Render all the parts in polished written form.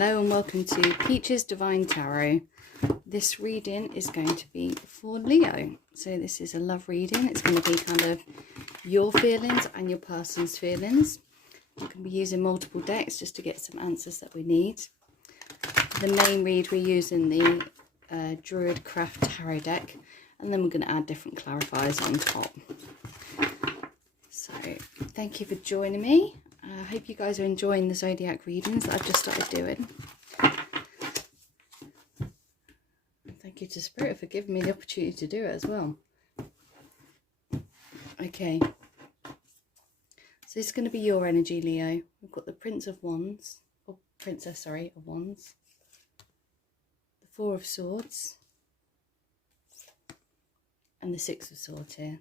Hello and welcome to Peach's Divine Tarot. This reading is going to be for Leo. So this is a love reading. It's going to be kind of your feelings and your person's feelings. You can be using multiple decks just to get some answers that we need. The main read, we're using the Druid Craft Tarot deck, and then we're going to add different clarifiers on top. So thank you for joining me. I hope you guys are enjoying the zodiac readings that I've just started doing. Thank you to Spirit for giving me the opportunity to do it as well. Okay, so this is going to be your energy, Leo. We've got the Prince of Wands, or Princess, sorry, of Wands, the Four of Swords, and the Six of Swords here.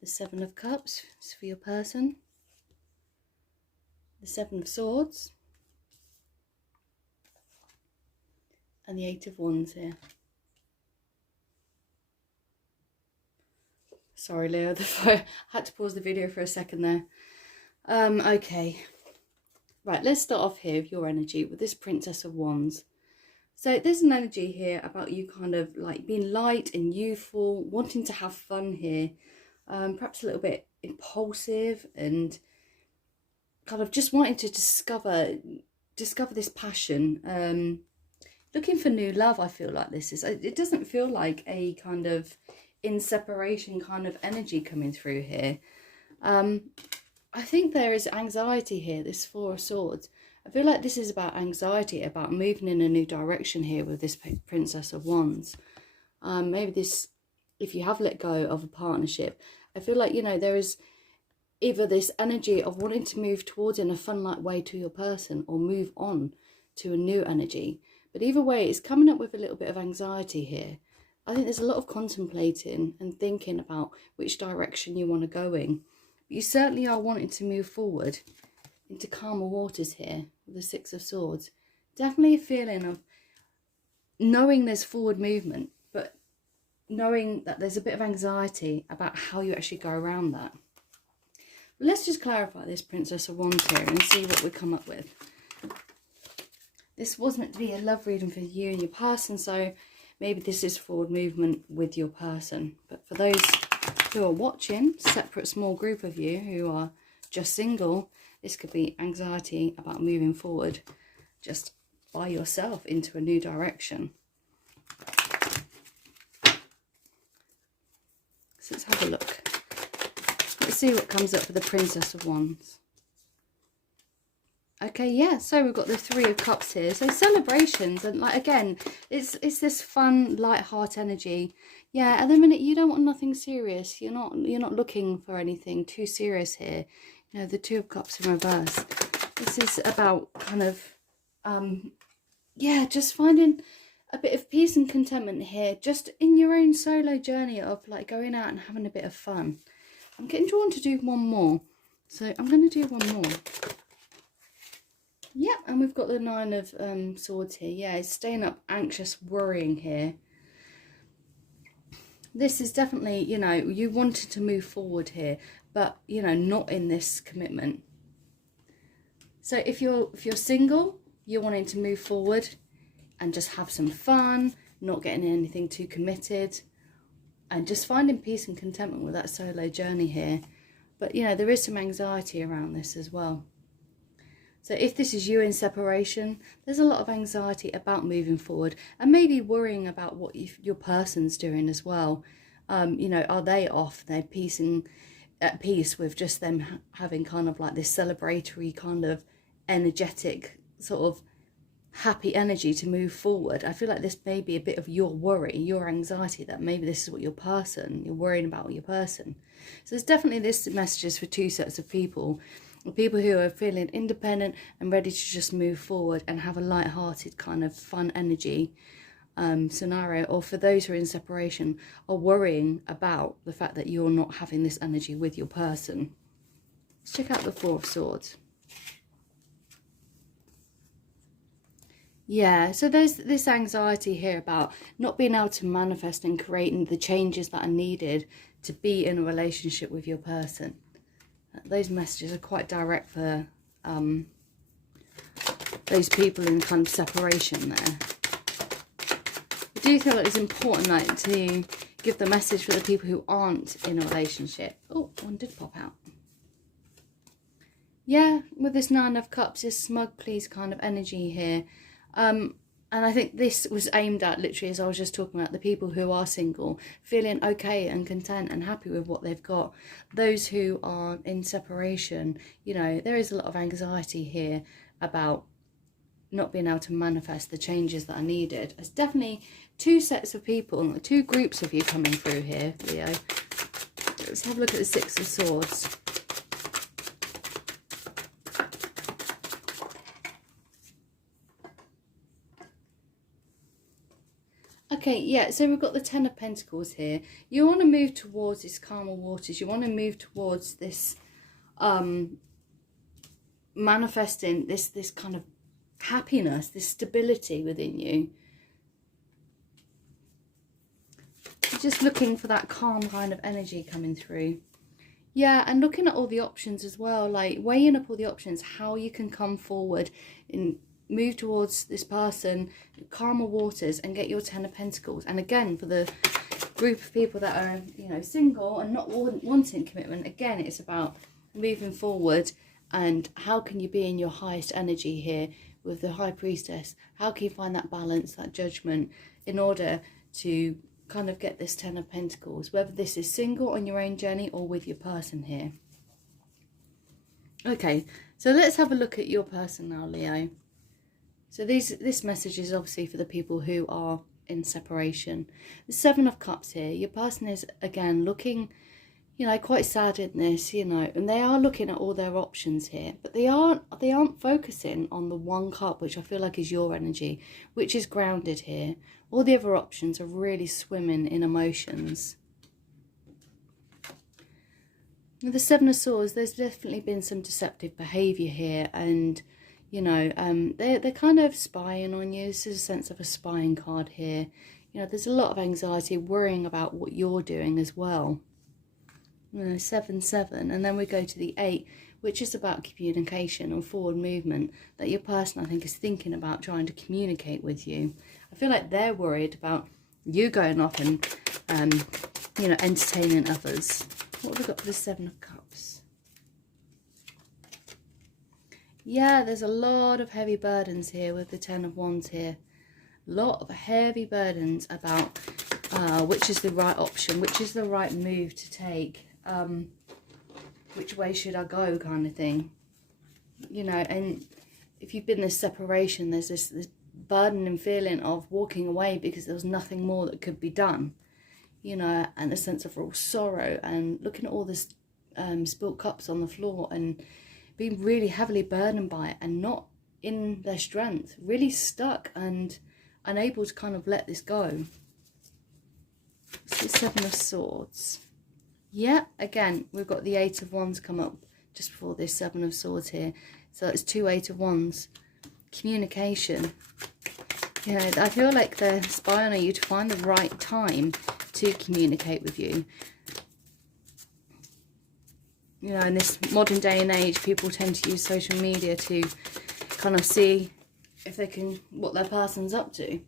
The Seven of Cups is for your person. The Seven of Swords. And the Eight of Wands here. Sorry, Leo, I had to pause the video for a second there. Okay. Right, let's start off here with your energy with this Princess of Wands. So there's an energy here about you kind of like being light and youthful, wanting to have fun here. Perhaps a little bit impulsive and kind of just wanting to discover this passion. Looking for new love, I feel like this is. It doesn't feel like a kind of in separation kind of energy coming through here. I think there is anxiety here, this Four of Swords. I feel like this is about anxiety, about moving in a new direction here with this Princess of Wands. Maybe this, if you have let go of a partnership, I feel like, you know, there is either this energy of wanting to move towards in a fun-like way to your person or move on to a new energy. But either way, it's coming up with a little bit of anxiety here. I think there's a lot of contemplating and thinking about which direction you want to go in. But you certainly are wanting to move forward into calmer waters here with the Six of Swords. Definitely a feeling of knowing there's forward movement, but knowing that there's a bit of anxiety about how you actually go around that. But let's just clarify this Princess of Wands here and see what we come up with. This was meant to be a love reading for you and your person, so maybe this is forward movement with your person. But for those who are watching, separate small group of you who are just single, this could be anxiety about moving forward just by yourself into a new direction. So let's have a look. Let's see what comes up for the Princess of Wands. Okay, yeah, so we've got the Three of Cups here. So celebrations, and like again, it's this fun, light-hearted energy. Yeah, at the minute you don't want nothing serious. You're not looking for anything too serious here. You know, the Two of Cups in reverse. This is about kind of yeah, just finding a bit of peace and contentment here, just in your own solo journey of like going out and having a bit of fun. I'm getting drawn to do one more, so I'm going to do one more. Yep, and we've got the Nine of Swords here. Yeah, it's staying up, anxious, worrying here. This is definitely, you know, you wanted to move forward here, but, you know, not in this commitment. So if you're single, you're wanting to move forward and just have some fun, not getting anything too committed, and just finding peace and contentment with that solo journey here. But, you know, there is some anxiety around this as well. So if this is you in separation, there's a lot of anxiety about moving forward and maybe worrying about what your person's doing as well. You know, are they off? They're at peace with just them having kind of like this celebratory kind of energetic sort of happy energy to move forward. I feel like this may be a bit of your worry, your anxiety, that maybe this is what you're worrying about your person. So there's definitely this messages for two sets of people. People who are feeling independent and ready to just move forward and have a light-hearted kind of fun energy scenario, or for those who are in separation are worrying about the fact that you're not having this energy with your person. Let's check out the Four of Swords. Yeah, so there's this anxiety here about not being able to manifest and creating the changes that are needed to be in a relationship with your person. Those messages are quite direct for those people in kind of separation there. I do feel like it's important, like, to give the message for the people who aren't in a relationship. Oh, one did pop out. Yeah, with this Nine of Cups, this smug please kind of energy here. And I think this was aimed at, literally, as I was just talking about, the people who are single, feeling okay and content and happy with what they've got. Those who are in separation, you know, there is a lot of anxiety here about not being able to manifest the changes that are needed. There's definitely two sets of people, two groups of you coming through here, Leo. Let's have a look at the Six of Swords. Okay, yeah, so we've got the Ten of Pentacles here. You want to move towards this calmer waters. You want to move towards this manifesting this kind of happiness, this stability within you. You're just looking for that calm kind of energy coming through. Yeah, and looking at all the options as well, like weighing up all the options, how you can come forward and move towards this person, calmer waters, and get your Ten of Pentacles. And again, for the group of people that are, you know, single and not wanting commitment, again, it's about moving forward. And how can you be in your highest energy here with the High Priestess? How can you find that balance, that judgment, in order to kind of get this Ten of Pentacles, whether this is single on your own journey or with your person here. Okay, so let's have a look at your person now, Leo. So this message is obviously for the people who are in separation. The Seven of Cups here. Your person is, again, looking, you know, quite sad in this, you know, and they are looking at all their options here, but they aren't focusing on the one cup, which I feel like is your energy, which is grounded here. All the other options are really swimming in emotions. With the Seven of Swords, there's definitely been some deceptive behaviour here, and you know, they're kind of spying on you. This is a sense of a spying card here. You know, there's a lot of anxiety, worrying about what you're doing as well. You know, 7, 7, and then we go to the 8, which is about communication and forward movement, that your person, I think, is thinking about trying to communicate with you. I feel like they're worried about you going off and, you know, entertaining others. What have we got for the Seven of Cups? Yeah, there's a lot of heavy burdens here with the Ten of Wands here. A lot of heavy burdens about which is the right option, which is the right move to take, which way should I go kind of thing. You know, and if you've been in this separation, there's this burdening feeling of walking away because there was nothing more that could be done. You know, and a sense of real sorrow, and looking at all this spilt cups on the floor and being really heavily burdened by it and not in their strength, really stuck and unable to kind of let this go. It's the Seven of Swords. Yeah, again, we've got the Eight of Wands come up just before this Seven of Swords here. So it's 2 Eight of Wands. Communication. You know, I feel like they're spying on you to find the right time to communicate with you. You know, in this modern day and age, people tend to use social media to kind of see if they can, what their person's up to.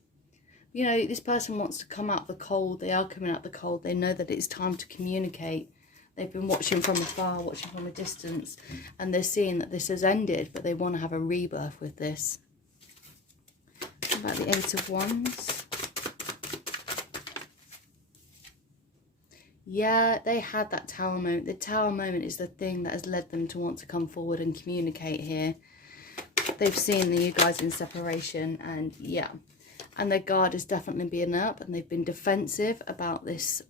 You know, this person wants to come out the cold. They are coming out the cold. They know that it's time to communicate. They've been watching from afar, watching from a distance, and they're seeing that this has ended, but they want to have a rebirth with this. What about the Eight of Wands? Yeah, they had that Tower moment. The Tower moment is the thing that has led them to want to come forward and communicate here. They've seen you guys in separation, and yeah. And their guard has definitely been up, and they've been defensive about this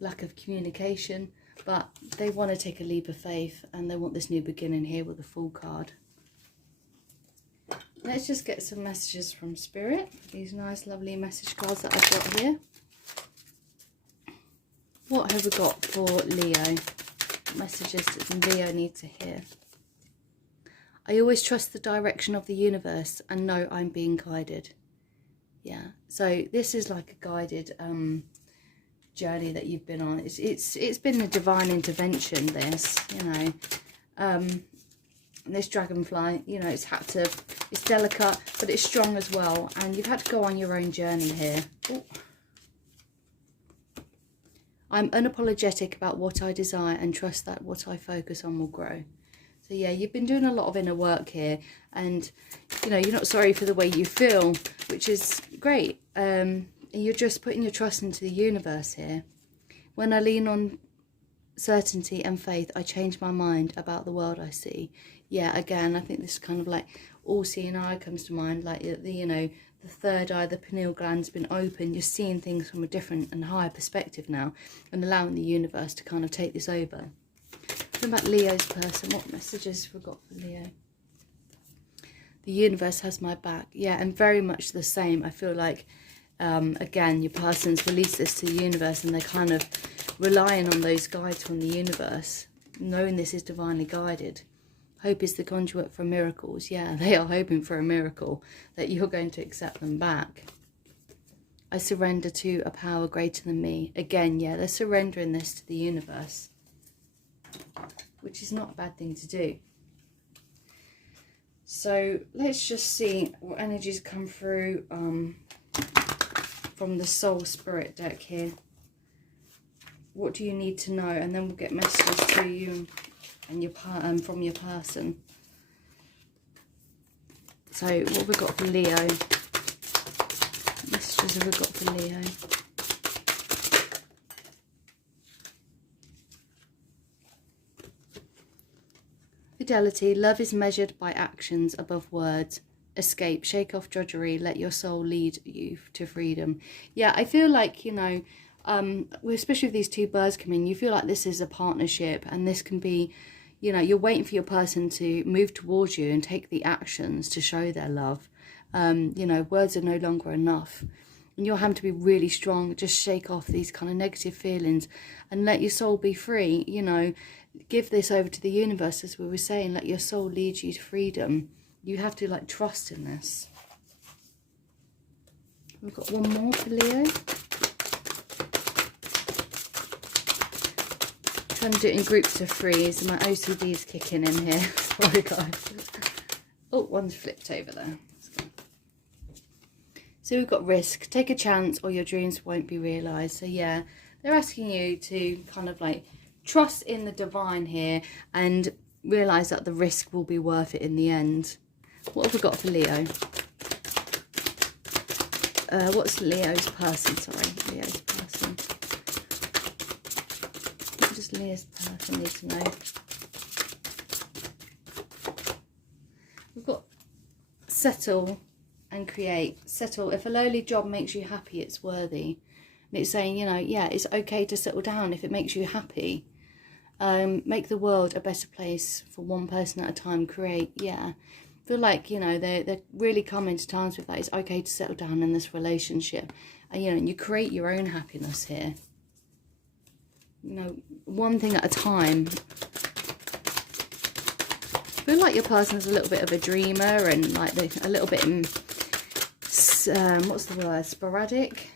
lack of communication. But they want to take a leap of faith, and they want this new beginning here with the Fool card. Let's just get some messages from Spirit. These nice, lovely message cards that I've got here. What have we got for Leo? Messages that Leo needs to hear. I always trust the direction of the universe and know I'm being guided. Yeah, so this is like a guided journey that you've been on. It's been a divine intervention, this, you know. And this dragonfly, you know, it's delicate, but it's strong as well. And you've had to go on your own journey here. Ooh. I'm unapologetic about what I desire and trust that what I focus on will grow. So yeah, you've been doing a lot of inner work here, and you know, you're not sorry for the way you feel, which is great. You're just putting your trust into the universe here. When I lean on certainty and faith, I change my mind about the world I see. Yeah, again, I think this is kind of like all-seeing eye comes to mind, like the, you know, the third eye, the pineal gland's been open. You're seeing things from a different and higher perspective now, and allowing the universe to kind of take this over. What about Leo's person? What messages have we got for Leo? The universe has my back. Yeah, and very much the same. I feel like, again, your person's released this to the universe, and they're kind of relying on those guides from the universe, knowing this is divinely guided. Hope is the conduit for miracles. Yeah, they are hoping for a miracle, that you're going to accept them back. I surrender to a power greater than me. Again, yeah, they're surrendering this to the universe, which is not a bad thing to do. So let's just see what energies come through from the Soul Spirit deck here. What do you need to know? And then we'll get messages to you and your from your person. So what have we got for Leo? What messages have we got for Leo? Fidelity. Love is measured by actions above words. Escape. Shake off drudgery. Let your soul lead you to freedom. Yeah, I feel like, you know, especially with these two birds coming, you feel like this is a partnership, and this can be, you know, you're waiting for your person to move towards you and take the actions to show their love. You know, words are no longer enough, and you're having to be really strong. Just shake off these kind of negative feelings and let your soul be free. You know, give this over to the universe, as we were saying. Let your soul lead you to freedom. You have to, like, trust in this. We've got one more for Leo. Trying to do it in groups of threes. My OCD is kicking in here. Sorry, guys. Oh, one's flipped over there. So we've got risk. Take a chance or your dreams won't be realised. So yeah, they're asking you to kind of like trust in the divine here and realise that the risk will be worth it in the end. What have we got for Leo? What's Leo's person? Sorry, Leo's person. What does Leo's person need to know? We've got settle and create. Settle. If a lowly job makes you happy, it's worthy. And it's saying, you know, yeah, it's okay to settle down if it makes you happy. Make the world a better place for one person at a time. Create, yeah. Feel like, you know, they're really coming to terms with that. It's okay to settle down in this relationship. And, you know, and you create your own happiness here. You know, one thing at a time. Feel like your person's a little bit of a dreamer and like a little bit, what's the word? Sporadic.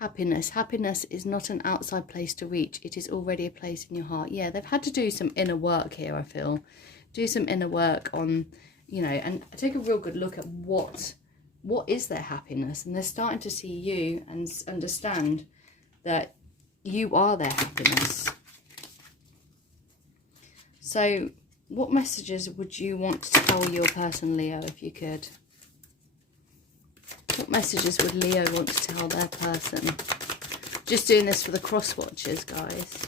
Happiness. Happiness is not an outside place to reach. It is already a place in your heart. Yeah, they've had to do some inner work here, I feel. Do some inner work on, you know, and take a real good look at what is their happiness. And they're starting to see you and understand that you are their happiness. So what messages would you want to tell your person, Leo, if you could? What messages would Leo want to tell their person? Just doing this for the cross watchers, guys.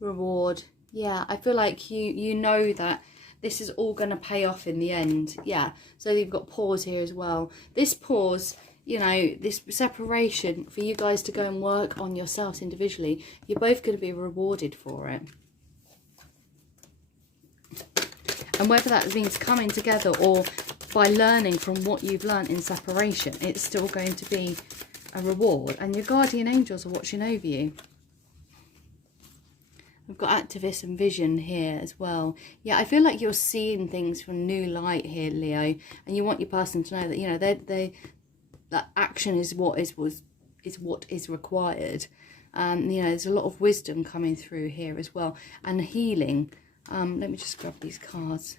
Reward. Yeah, I feel like you know that this is all going to pay off in the end. Yeah, so you've got pause here as well. This pause, you know, this separation for you guys to go and work on yourselves individually, you're both going to be rewarded for it. And whether that means coming together or by learning from what you've learned in separation, it's still going to be a reward. And your guardian angels are watching over you. We've got activist and vision here as well. Yeah, I feel like you're seeing things from new light here, Leo. And you want your person to know that, you know, that action is what was what is required. And you know, there's a lot of wisdom coming through here as well, and healing. Let me just grab these cards.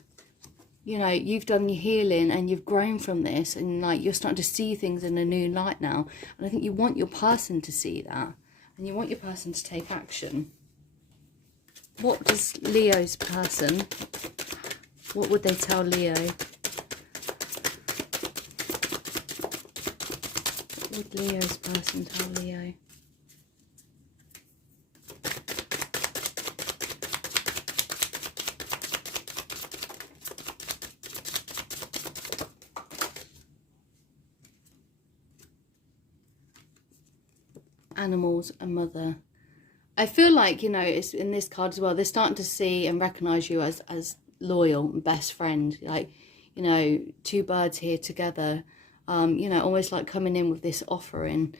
You know, you've done your healing and you've grown from this, and like you're starting to see things in a new light now. And I think you want your person to see that, and you want your person to take action. What does Leo's person, what would they tell Leo? What would Leo's person tell Leo? Animals and mother. I feel like, you know, it's in this card as well, they're starting to see and recognize you as loyal and best friend. Like, you know, two birds here together, you know, almost like coming in with this offering.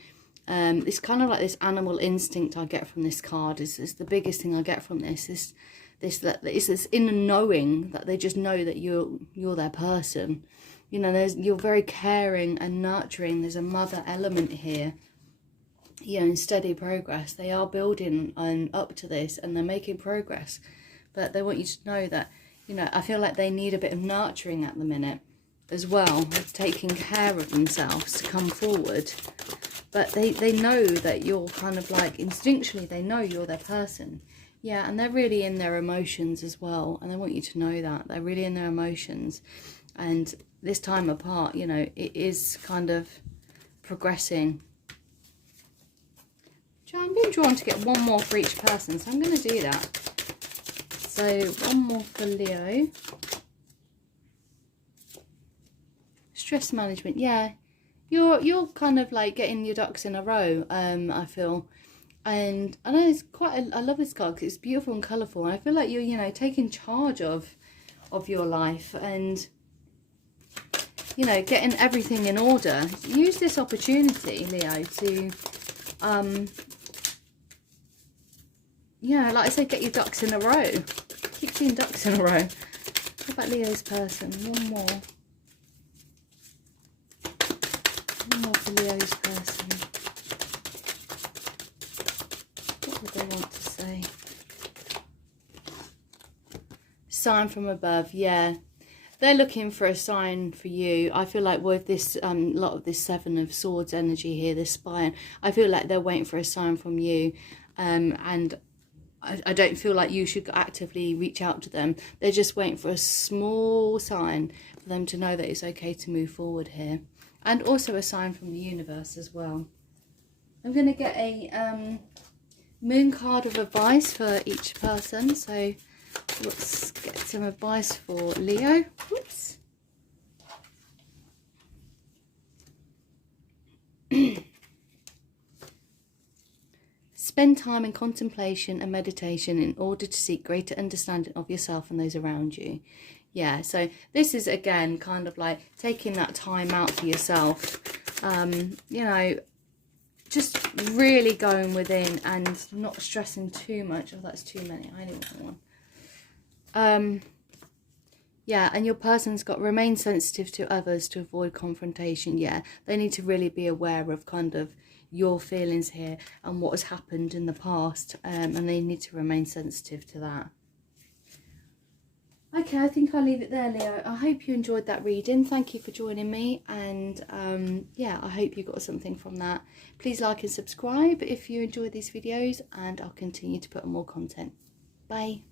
It's kind of like this animal instinct I get from this card. Is the biggest thing I get from this. Is this inner knowing that they just know that you're their person. You know, you're very caring and nurturing. There's a mother element here. You know, in steady progress. They are building up to this, and they're making progress. But they want you to know that, you know, I feel like they need a bit of nurturing at the minute as well, taking care of themselves to come forward. But they know that you're kind of like, instinctually, they know you're their person. Yeah, and they're really in their emotions as well. And they want you to know that. They're really in their emotions. And this time apart, you know, it is kind of progressing. I'm being drawn to get one more for each person, so I'm going to do that. So one more for Leo. Stress management, yeah. You're kind of like getting your ducks in a row, I feel. And I know it's quite I love this card because it's beautiful and colourful. And I feel like you're, you know, taking charge of your life and, you know, getting everything in order. Use this opportunity, Leo, to yeah, like I said, get your ducks in a row. Keep seeing ducks in a row. What about Leo's person? One more. One more for Leo's person. What would they want to say? Sign from above, yeah. They're looking for a sign for you. I feel like with this, lot of this Seven of Swords energy here, this spine, I feel like they're waiting for a sign from you. And I don't feel like you should actively reach out to them. They're just waiting for a small sign for them to know that it's okay to move forward here. And also a sign from the universe as well. I'm going to get a moon card of advice for each person. So let's get some advice for Leo. Whoops. Spend time in contemplation and meditation in order to seek greater understanding of yourself and those around you. Yeah, so this is, again, kind of like taking that time out for yourself. You know, just really going within and not stressing too much. Oh, that's too many. I only want one. Yeah, and your person's got remain sensitive to others to avoid confrontation. Yeah, they need to really be aware of kind of your feelings here and what has happened in the past, and they need to remain sensitive to that. Okay, I think I'll leave it there, Leo. I hope you enjoyed that reading. Thank you for joining me, and yeah, I hope you got something from that. Please like and subscribe if you enjoy these videos, and I'll continue to put on more content. Bye.